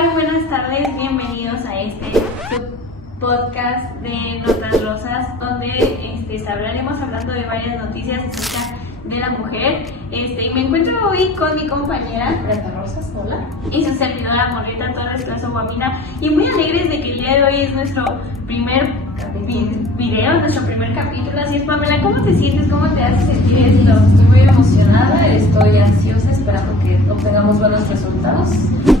Hola, buenas tardes, bienvenidos a este podcast de Notas Rosas, donde hablaremos hablando de varias noticias acerca de la mujer. Y me encuentro hoy con mi compañera Notas Rosas, hola. Y su servidora Morrita Torres Guamina, y muy alegres de que el día de hoy es nuestro primer video, nuestro primer capítulo. Así es, Pamela, ¿cómo te sientes? ¿Cómo te hace sentir esto? Estoy muy emocionada, estoy ansiosa, esperando que obtengamos buenos resultados.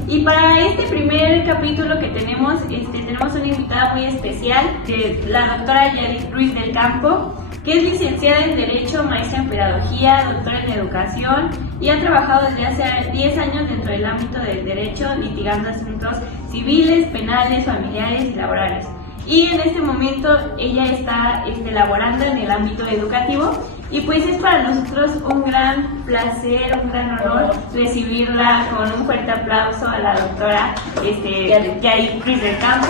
Y para este primer capítulo que tenemos una invitada muy especial, que es la doctora Yadid Ruiz del Campo, que es licenciada en Derecho, maestra en Pedagogía, doctora en Educación, y ha trabajado desde hace 10 años dentro del ámbito del derecho, litigando asuntos civiles, penales, familiares y laborales. Y en este momento ella está laborando en el ámbito educativo, y pues es para nosotros un gran placer, un gran honor recibirla con un fuerte aplauso a la doctora Yadid Ruiz del Campo.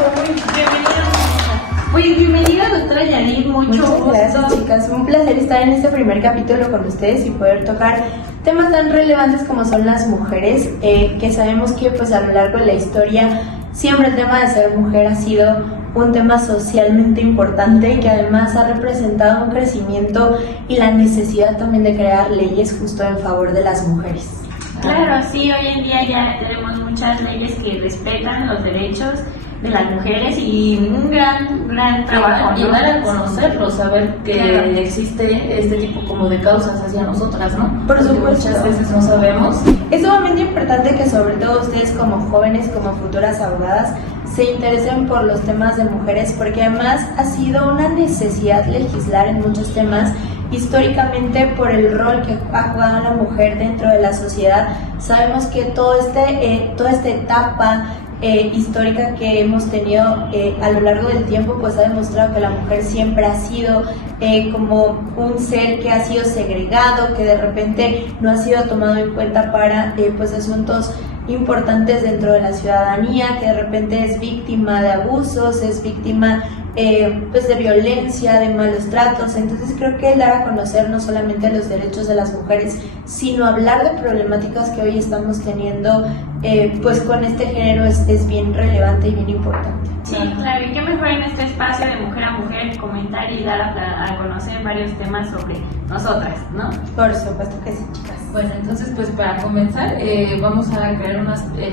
Muy bienvenida, doctora Yadid, mucho gusto. Muchas gracias, chicas, un placer estar en este primer capítulo con ustedes y poder tocar temas tan relevantes como son las mujeres, que sabemos que pues a lo largo de la historia siempre el tema de ser mujer ha sido un tema socialmente importante y que además ha representado un crecimiento y la necesidad también de crear leyes justo en favor de las mujeres. Claro, sí, hoy en día ya tenemos muchas leyes que respetan los derechos de las mujeres y un gran trabajo, ¿no? Y dar a conocerlo, saber que claro, existe este tipo como de causas hacia nosotras, ¿no? Por supuesto. Muchas veces no sabemos. Es sumamente importante que sobre todo ustedes como jóvenes, como futuras abogadas, se interesen por los temas de mujeres, porque además ha sido una necesidad legislar en muchos temas. Históricamente, por el rol que ha jugado la mujer dentro de la sociedad, sabemos que toda esta etapa histórica que hemos tenido a lo largo del tiempo, pues ha demostrado que la mujer siempre ha sido como un ser que ha sido segregado, que de repente no ha sido tomado en cuenta para pues asuntos importantes dentro de la ciudadanía, que de repente es víctima de abusos, es víctima pues de violencia, de malos tratos. Entonces creo que dar a conocer no solamente los derechos de las mujeres, sino hablar de problemáticas que hoy estamos teniendo pues con este género es bien relevante y bien importante. Sí, claro, y qué mejor en este espacio de mujer a mujer comentar y dar a conocer varios temas sobre nosotras, ¿no? Por supuesto que sí, chicas. Bueno, entonces pues para comenzar vamos a crear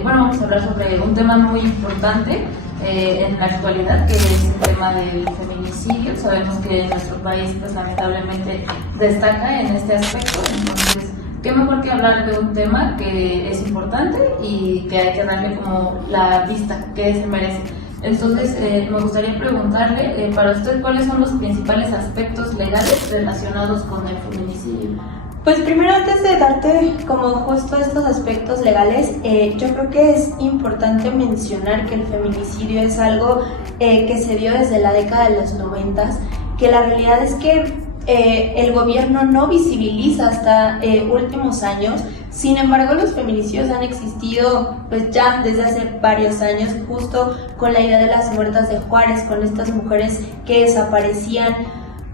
vamos a hablar sobre un tema muy importante en la actualidad, que es el tema del feminicidio. Sabemos que en nuestro país pues lamentablemente destaca en este aspecto, entonces qué mejor que hablar de un tema que es importante y que hay que darle como la vista que se merece. Entonces me gustaría preguntarle para usted cuáles son los principales aspectos legales relacionados con el feminicidio. Pues primero, antes de darte como justo estos aspectos legales, yo creo que es importante mencionar que el feminicidio es algo que se dio desde la década de los 90, que la realidad es que el gobierno no visibiliza hasta últimos años. Sin embargo, los feminicidios han existido pues ya desde hace varios años, justo con la idea de las muertas de Juárez, con estas mujeres que desaparecían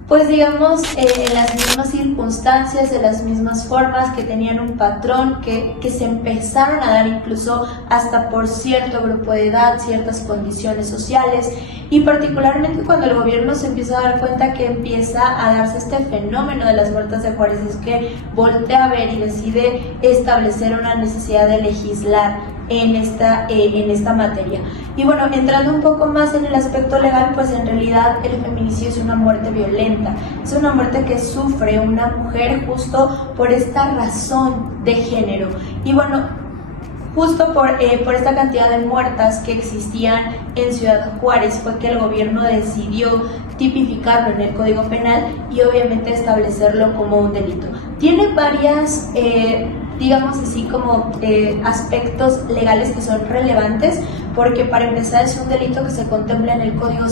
pues digamos en las mismas circunstancias, en las mismas formas, que tenían un patrón, que se empezaron a dar incluso hasta por cierto grupo de edad, ciertas condiciones sociales, y particularmente cuando el gobierno se empieza a dar cuenta que empieza a darse este fenómeno de las muertas de Juárez, es que voltea a ver y decide establecer una necesidad de legislar en esta materia. Y bueno, entrando un poco más en el aspecto legal, pues en realidad el feminicidio es una muerte violenta, es una muerte que sufre una mujer justo por esta razón de género. Y bueno, justo por esta cantidad de muertas que existían en Ciudad Juárez fue que el gobierno decidió tipificarlo en el Código Penal y obviamente establecerlo como un delito. Tiene varias digamos así como aspectos legales que son relevantes, porque para empezar es un delito que se contempla en el Código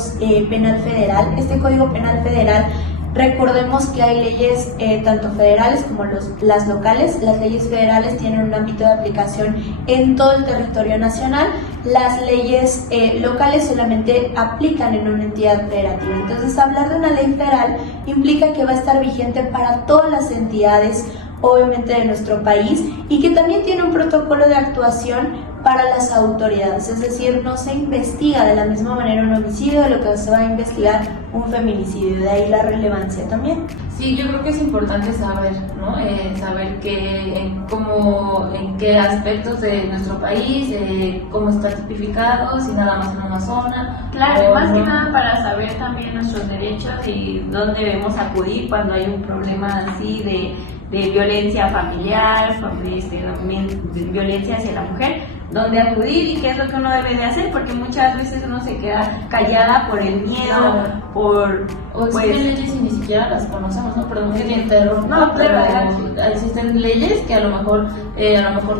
Penal Federal. Este Código Penal Federal, recordemos que hay leyes tanto federales como las locales. Las leyes federales tienen un ámbito de aplicación en todo el territorio nacional. Las leyes locales solamente aplican en una entidad federativa. Entonces, hablar de una ley federal implica que va a estar vigente para todas las entidades, obviamente de nuestro país, y que también tiene un protocolo de actuación para las autoridades, es decir, no se investiga de la misma manera un homicidio de lo que se va a investigar un feminicidio, de ahí la relevancia también. Sí, yo creo que es importante saber, ¿no? Saber en qué aspectos de nuestro país, cómo está tipificado, si nada más en una zona. Claro, más que nada para saber también nuestros derechos y dónde debemos acudir cuando hay un problema así de violencia familiar, de violencia hacia la mujer, dónde acudir y qué es lo que uno debe de hacer, porque muchas veces uno se queda callada por el miedo, o existen leyes y ni siquiera las conocemos, ¿no? Perdón que te interrumpa, No, pero claro. existen leyes que a lo mejor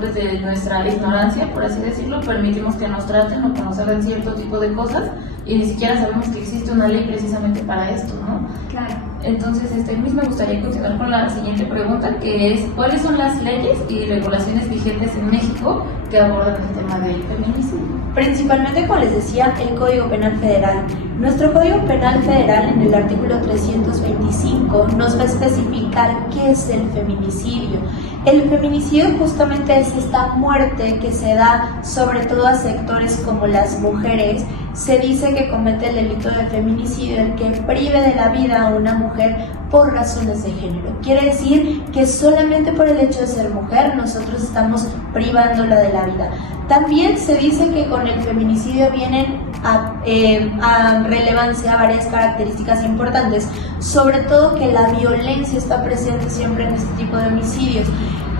desde nuestra ignorancia, por así decirlo, permitimos que nos traten o que nos hagan cierto tipo de cosas y ni siquiera sabemos que existe una ley precisamente para esto, ¿no? Claro. Entonces, Luis, me gustaría continuar con la siguiente pregunta, que es, ¿cuáles son las leyes y regulaciones vigentes en México que abordan el tema del feminicidio? Principalmente, como les decía, el Código Penal Federal. Nuestro Código Penal Federal, en el artículo 325, nos va a especificar qué es el feminicidio. El feminicidio justamente es esta muerte que se da sobre todo a sectores como las mujeres. Se dice que comete el delito de feminicidio el que prive de la vida a una mujer por razones de género. Quiere decir que solamente por el hecho de ser mujer nosotros estamos privándola de la vida. También se dice que con el feminicidio vienen a relevancia varias características importantes, sobre todo que la violencia está presente siempre en este tipo de homicidios.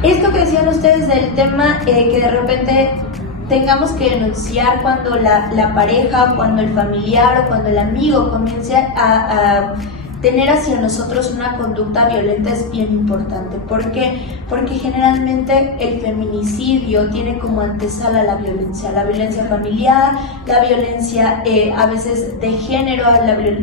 Esto que decían ustedes del tema que de repente tengamos que denunciar cuando la pareja, cuando el familiar o cuando el amigo comience a tener hacia nosotros una conducta violenta es bien importante. ¿Por qué? Porque generalmente el feminicidio tiene como antesala la violencia familiar, la violencia a veces de género,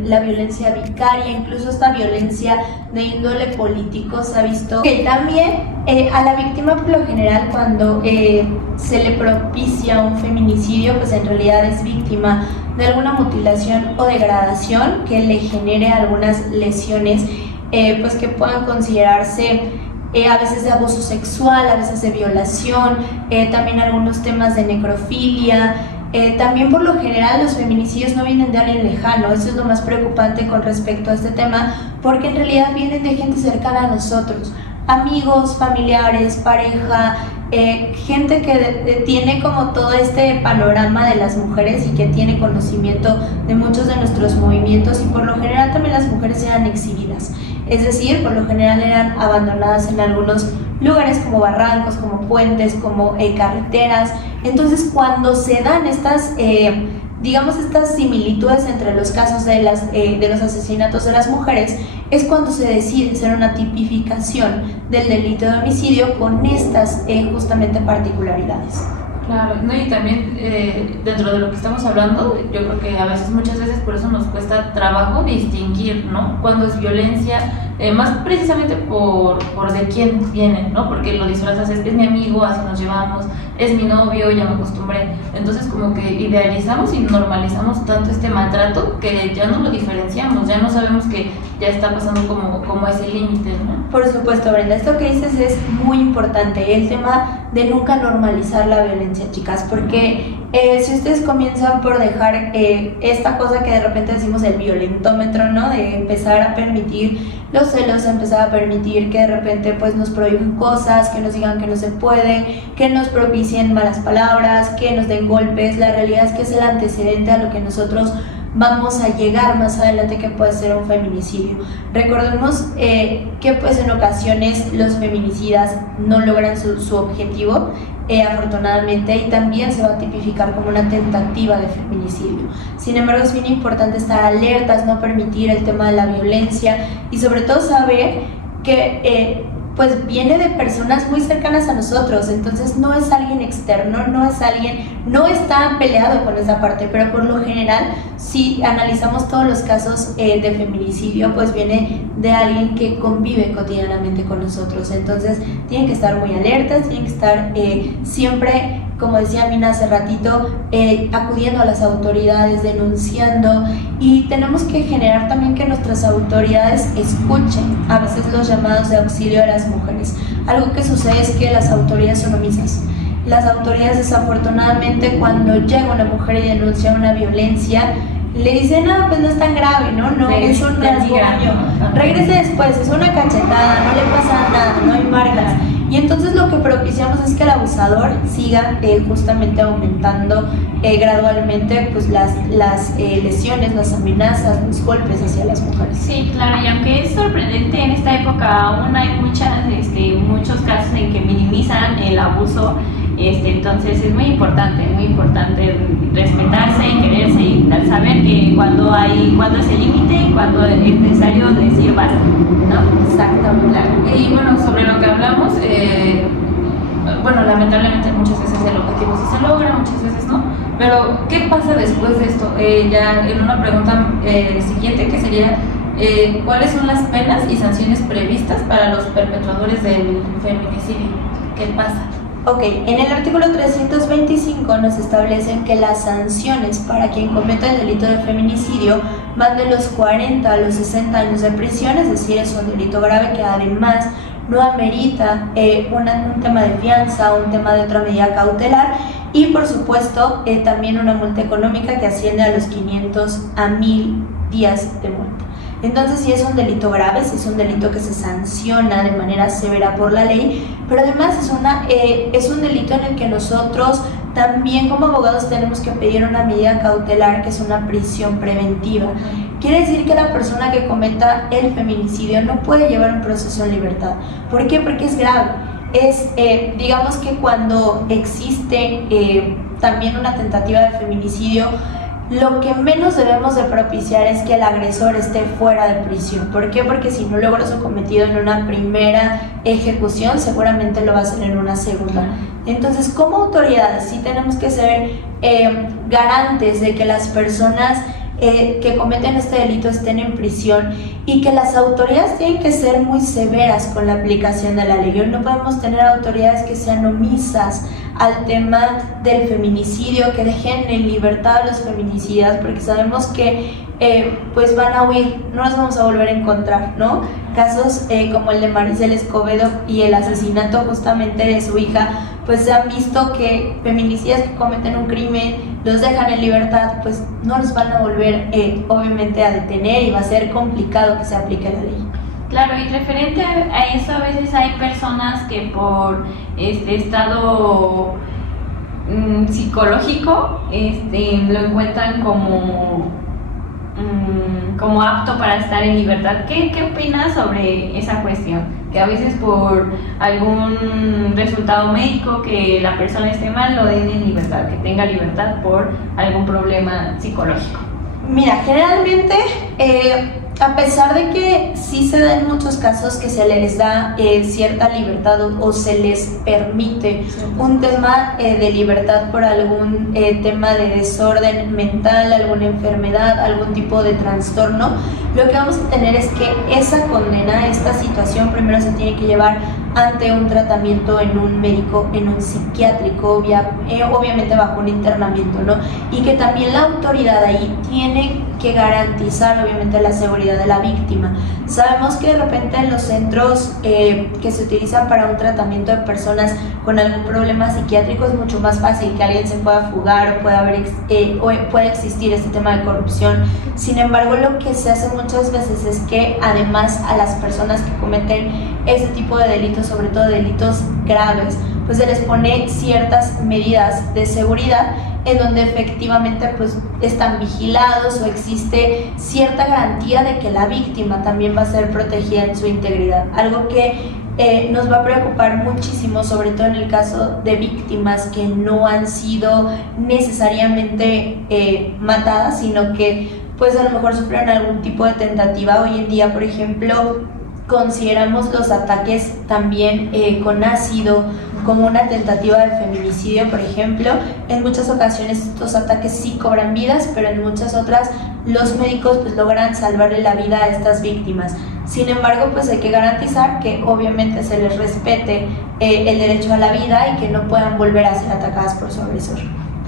la violencia vicaria, incluso esta violencia de índole político. Se ha visto que también a la víctima, por lo general, cuando se le propicia un feminicidio, pues en realidad es víctima de alguna mutilación o degradación que le genere algunas lesiones pues que puedan considerarse a veces de abuso sexual, a veces de violación, también algunos temas de necrofilia. También por lo general los feminicidios no vienen de alguien lejano, eso es lo más preocupante con respecto a este tema, porque en realidad vienen de gente cercana a nosotros, amigos, familiares, pareja, gente que tiene como todo este panorama de las mujeres y que tiene conocimiento de muchos de nuestros movimientos, y por lo general también las mujeres eran exhibidas, es decir, por lo general eran abandonadas en algunos lugares como barrancos, como puentes, como carreteras. Entonces cuando se dan estas estas similitudes entre los casos de los asesinatos de las mujeres, es cuando se decide hacer una tipificación del delito de homicidio con estas justamente particularidades. Claro, no, y también dentro de lo que estamos hablando, yo creo que muchas veces por eso nos cuesta trabajo distinguir, ¿no? Cuando es violencia, más precisamente por de quién viene, ¿no? Porque lo disfrazas, es mi amigo, así nos llevamos, es mi novio, ya me acostumbré. Entonces como que idealizamos y normalizamos tanto este maltrato que ya no lo diferenciamos, ya no sabemos que ya está pasando como ese límite, ¿no? Por supuesto, Brenda, esto que dices es muy importante, el tema de nunca normalizar la violencia, chicas, porque si ustedes comienzan por dejar esta cosa que de repente decimos el violentómetro, ¿no? De empezar a permitir los celos, empezar a permitir que de repente pues nos prohíben cosas, que nos digan que no se puede, que nos propicien malas palabras, que nos den golpes. La realidad es que es el antecedente a lo que nosotros vamos a llegar más adelante, que puede ser un feminicidio. Recordemos que pues en ocasiones los feminicidas no logran su objetivo, afortunadamente, y también se va a tipificar como una tentativa de feminicidio. Sin embargo, es bien importante estar alertas, no permitir el tema de la violencia y sobre todo saber que pues viene de personas muy cercanas a nosotros, entonces no es alguien externo, no está peleado con esa parte, pero por lo general, si analizamos todos los casos de feminicidio, pues viene de alguien que convive cotidianamente con nosotros. Entonces tienen que estar muy alertas, tienen que estar siempre, como decía Mina hace ratito, acudiendo a las autoridades, denunciando, y tenemos que generar también que nuestras autoridades escuchen a veces los llamados de auxilio de las mujeres. Algo que sucede es que las autoridades son omisas. las autoridades desafortunadamente cuando llega una mujer y denuncia una violencia, le dicen, no, pues no es tan grave, no, es un rasguño, regrese después, es una cachetada, no le pasa nada, no hay marcas. Y entonces lo que propiciamos es que el abusador siga justamente aumentando gradualmente pues las lesiones, las amenazas, los golpes hacia las mujeres. Sí, claro, y aunque es sorprendente, en esta época aún hay muchos casos en que minimizan el abuso. Entonces es muy importante respetarse y quererse y saber que cuando es el límite y cuando es necesario decir basta, ¿no? Exactamente. Y bueno, sobre lo que hablamos, bueno, lamentablemente muchas veces el objetivo sí se logra, muchas veces no, pero ¿qué pasa después de esto? Ya en una pregunta siguiente, que sería ¿cuáles son las penas y sanciones previstas para los perpetradores del feminicidio? ¿Qué pasa? Ok, en el artículo 325 nos establecen que las sanciones para quien cometa el delito de feminicidio van de los 40 a los 60 años de prisión, es decir, es un delito grave que además no amerita un tema de fianza o un tema de otra medida cautelar, y por supuesto también una multa económica que asciende a los 500 a 1000 días de multa. Entonces sí es un delito grave, sí es un delito que se sanciona de manera severa por la ley, pero además es un delito en el que nosotros también como abogados tenemos que pedir una medida cautelar, que es una prisión preventiva. Quiere decir que la persona que cometa el feminicidio no puede llevar un proceso en libertad. ¿Por qué? Porque es grave. Digamos que cuando existe también una tentativa de feminicidio, lo que menos debemos de propiciar es que el agresor esté fuera de prisión. ¿Por qué? Porque si no logró su cometido en una primera ejecución, seguramente lo va a hacer en una segunda. Entonces, como autoridades sí tenemos que ser garantes de que las personas que cometen este delito estén en prisión, y que las autoridades tienen que ser muy severas con la aplicación de la ley. No podemos tener autoridades que sean omisas al tema del feminicidio, que dejen en libertad a los feminicidas, porque sabemos que pues van a huir, no los vamos a volver a encontrar, ¿no? Casos como el de Maricel Escobedo y el asesinato justamente de su hija, pues se han visto que feminicidas que cometen un crimen, los dejan en libertad, pues no los van a volver obviamente a detener, y va a ser complicado que se aplique la ley. Claro, y referente a eso, a veces hay personas que por estado psicológico lo encuentran como apto para estar en libertad. ¿Qué opinas sobre esa cuestión? Que a veces por algún resultado médico que la persona esté mal, lo den en libertad, que tenga libertad por algún problema psicológico. Mira, generalmente, a pesar de que sí se dan muchos casos que se les da cierta libertad o se les permite un tema de libertad por algún tema de desorden mental, alguna enfermedad, algún tipo de trastorno, lo que vamos a tener es que esa condena, esta situación, primero se tiene que llevar ante un tratamiento en un médico, en un psiquiátrico, obviamente bajo un internamiento, ¿no? Y que también la autoridad ahí tiene que garantizar obviamente la seguridad de la víctima. Sabemos que de repente en los centros que se utilizan para un tratamiento de personas con algún problema psiquiátrico es mucho más fácil que alguien se pueda fugar, o puede existir este tema de corrupción. Sin embargo, lo que se hace muchas veces es que además a las personas que cometen ese tipo de delitos, sobre todo delitos graves, pues se les pone ciertas medidas de seguridad en donde efectivamente pues están vigilados, o existe cierta garantía de que la víctima también va a ser protegida en su integridad. Algo que nos va a preocupar muchísimo, sobre todo en el caso de víctimas que no han sido necesariamente matadas, sino que pues a lo mejor sufrieron algún tipo de tentativa. Hoy en día, por ejemplo, consideramos los ataques también con ácido como una tentativa de feminicidio, por ejemplo. En muchas ocasiones estos ataques sí cobran vidas, pero en muchas otras los médicos pues logran salvarle la vida a estas víctimas. Sin embargo, pues hay que garantizar que obviamente se les respete el derecho a la vida, y que no puedan volver a ser atacadas por su agresor.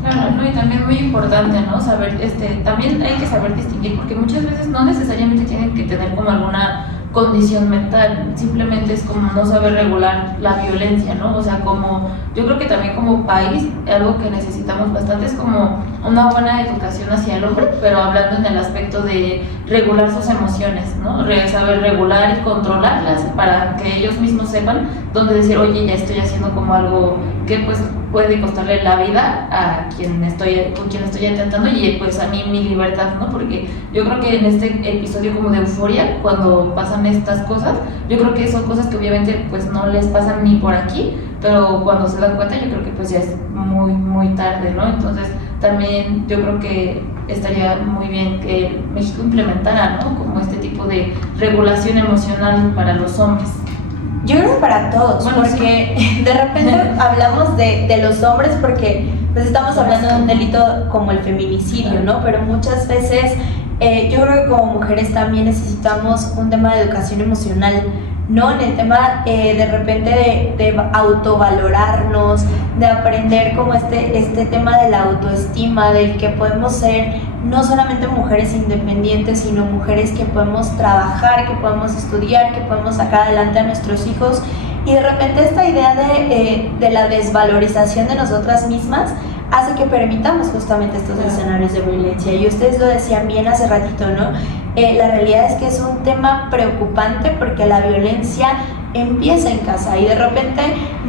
Claro, ¿no? Y también muy importante, ¿no? Saber, también hay que saber distinguir, porque muchas veces no necesariamente tienen que tener como alguna condición mental, simplemente es como no saber regular la violencia, ¿no? O sea, como yo creo que también como país algo que necesitamos bastante es como una buena educación hacia el hombre, pero hablando en el aspecto de regular sus emociones, ¿no? Saber regular y controlarlas para que ellos mismos sepan dónde decir, oye, ya estoy haciendo como algo que pues puede costarle la vida a con quien estoy atentando y pues a mí mi libertad, ¿no? Porque yo creo que en este episodio como de euforia, cuando pasan estas cosas, yo creo que son cosas que obviamente pues no les pasan ni por aquí, pero cuando se dan cuenta yo creo que pues ya es muy, muy tarde, ¿no? Entonces también yo creo que estaría muy bien que México implementara, ¿no? Como este tipo de regulación emocional para los hombres. Yo creo que para todos, bueno, porque sí. De repente hablamos de los hombres porque pues estamos hablando de un delito como el feminicidio, ¿no? Pero muchas veces yo creo que como mujeres también necesitamos un tema de educación emocional, ¿no? En el tema de repente de autovalorarnos, de aprender como este tema de la autoestima, del que podemos ser no solamente mujeres independientes, sino mujeres que podemos trabajar, que podemos estudiar, que podemos sacar adelante a nuestros hijos. Y de repente esta idea de la desvalorización de nosotras mismas hace que permitamos justamente estos escenarios de violencia. Y ustedes lo decían bien hace ratito, ¿no? La realidad es que es un tema preocupante porque la violencia empieza en casa y de repente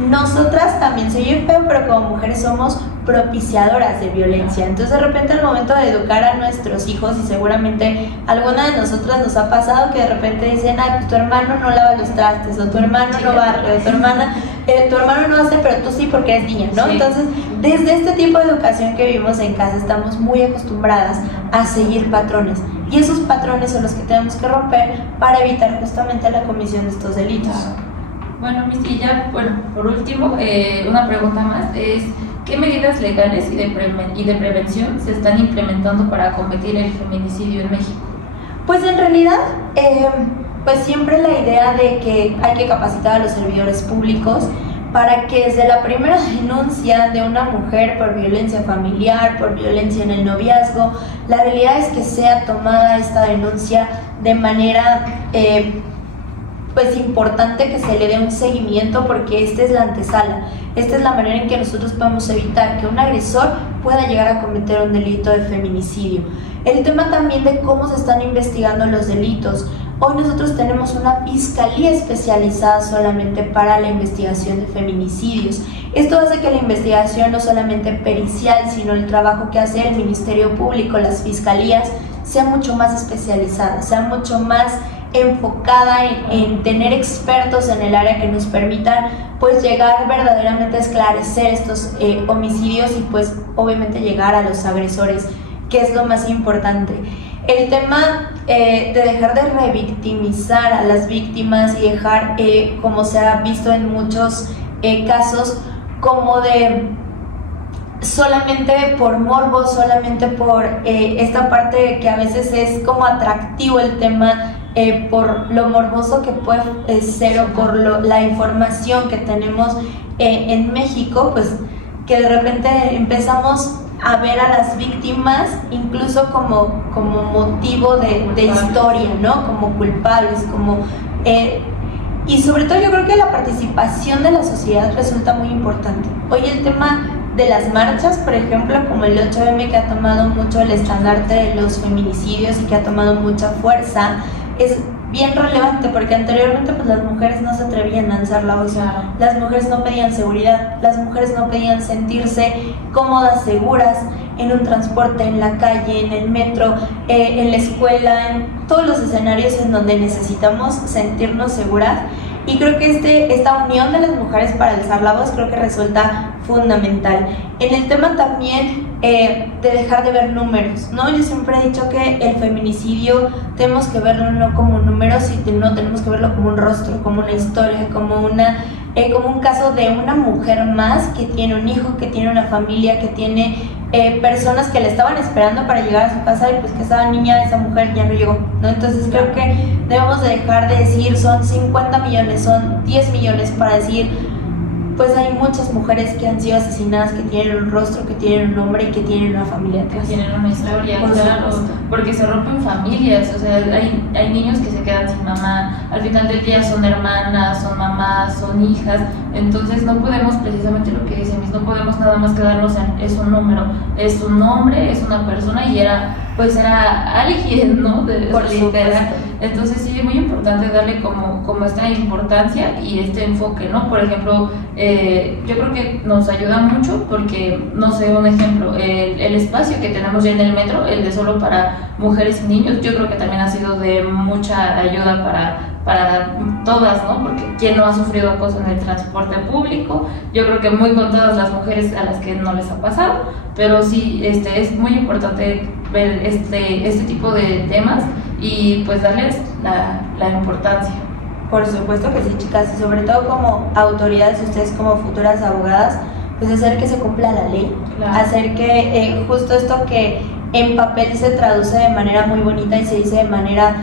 nosotras también, se oye feo, pero como mujeres somos propiciadoras de violencia. Entonces de repente al momento de educar a nuestros hijos, y seguramente alguna de nosotras nos ha pasado que de repente dicen, ay, pues tu hermano no lava los trastes, o tu hermano no barre, o tu hermano no hace, pero tú sí porque eres niña, ¿no? Sí. Entonces desde este tipo de educación que vivimos en casa estamos muy acostumbradas a seguir patrones, y esos patrones son los que tenemos que romper para evitar justamente la comisión de estos delitos. Bueno, Misty, ya por último, una pregunta más es, ¿qué medidas legales y de prevención se están implementando para combatir el feminicidio en México? Pues en realidad, pues siempre la idea de que hay que capacitar a los servidores públicos para que desde la primera denuncia de una mujer por violencia familiar, por violencia en el noviazgo, la realidad es que sea tomada esta denuncia de manera pues importante, que se le dé un seguimiento, porque esta es la antesala, esta es la manera en que nosotros podemos evitar que un agresor pueda llegar a cometer un delito de feminicidio. El tema también de cómo se están investigando los delitos. Hoy nosotros tenemos una fiscalía especializada solamente para la investigación de feminicidios. Esto hace que la investigación no solamente pericial, sino el trabajo que hace el Ministerio Público, las fiscalías, sea mucho más especializada, sea mucho más enfocada en tener expertos en el área que nos permitan pues llegar verdaderamente a esclarecer estos homicidios y pues obviamente llegar a los agresores, que es lo más importante. El tema de dejar de revictimizar a las víctimas y dejar, como se ha visto en muchos casos, como de solamente por morbo, solamente por esta parte que a veces es como atractivo el tema, por lo morboso que puede ser o por la información que tenemos en México, pues que de repente empezamos a ver a las víctimas incluso como motivo de historia, ¿no? Como culpables, y sobre todo yo creo que la participación de la sociedad resulta muy importante. Hoy el tema de las marchas, por ejemplo, como el 8M, que ha tomado mucho el estandarte de los feminicidios y que ha tomado mucha fuerza, es bien relevante, porque anteriormente pues las mujeres no se atrevían a alzar la voz, las mujeres no pedían seguridad, las mujeres no pedían sentirse cómodas, seguras en un transporte, en la calle, en el metro, en la escuela, en todos los escenarios en donde necesitamos sentirnos seguras. Y creo que esta unión de las mujeres para alzar la voz creo que resulta fundamental. En el tema también de dejar de ver números, ¿no? Yo siempre he dicho que el feminicidio tenemos que verlo no como un número, sino tenemos que verlo como un rostro, como una historia, como un caso de una mujer más que tiene un hijo, que tiene una familia, que tiene personas que le estaban esperando para llegar a su casa y pues que esa niña, esa mujer ya no llegó, ¿no? Entonces creo que debemos de dejar de decir son 50 millones, son 10 millones, para decir pues hay muchas mujeres que han sido asesinadas, que tienen un rostro, que tienen un nombre y que tienen una familia atrás. Que tienen una historia, claro, porque se rompen familias, o sea, hay niños que se quedan sin mamá, al final del día son hermanas, son mamás, son hijas, entonces no podemos, precisamente lo que dice Miss, no podemos nada más quedarnos en es un número, es un nombre, es una persona y era alguien, ¿no? Por literal. Entonces sí es muy importante darle como esta importancia y este enfoque, ¿no? Por ejemplo, yo creo que nos ayuda mucho porque, no sé, un ejemplo, el espacio que tenemos ya en el metro, el de solo para mujeres y niños, yo creo que también ha sido de mucha ayuda para todas, ¿no? Porque ¿quién no ha sufrido acoso en el transporte público? Yo creo que muy con todas las mujeres a las que no les ha pasado, pero sí, es muy importante ver este tipo de temas y pues darles la importancia. Por supuesto que sí, chicas, y sobre todo como autoridades, ustedes como futuras abogadas, pues hacer que se cumpla la ley, Claro. hacer que justo esto que en papel se traduce de manera muy bonita y se dice de manera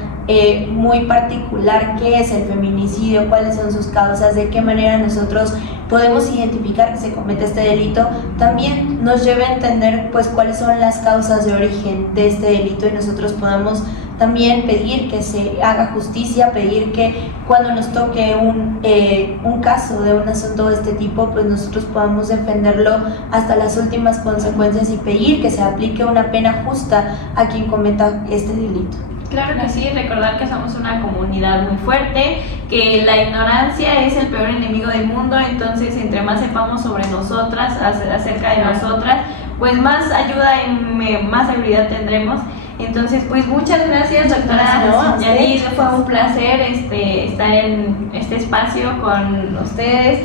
muy particular qué es el feminicidio, cuáles son sus causas, de qué manera nosotros podemos identificar que se comete este delito, también nos lleve a entender pues cuáles son las causas de origen de este delito y nosotros podamos también pedir que se haga justicia, pedir que cuando nos toque un caso de un asunto de este tipo, pues nosotros podamos defenderlo hasta las últimas consecuencias y pedir que se aplique una pena justa a quien cometa este delito. Claro que sí, recordar que somos una comunidad muy fuerte, que la ignorancia es el peor enemigo del mundo, entonces entre más sepamos sobre nosotras, acerca de nosotras, pues más ayuda y más seguridad tendremos. Entonces, pues muchas gracias, doctora Yarit, fue un placer estar en este espacio con ustedes,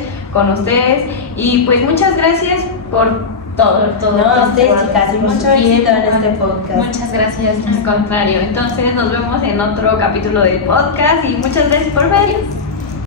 y pues muchas gracias por todo. No, ustedes, chicas, y mucho éxito en este podcast. Muchas gracias. Al contrario, entonces nos vemos en otro capítulo del podcast y muchas gracias por ver.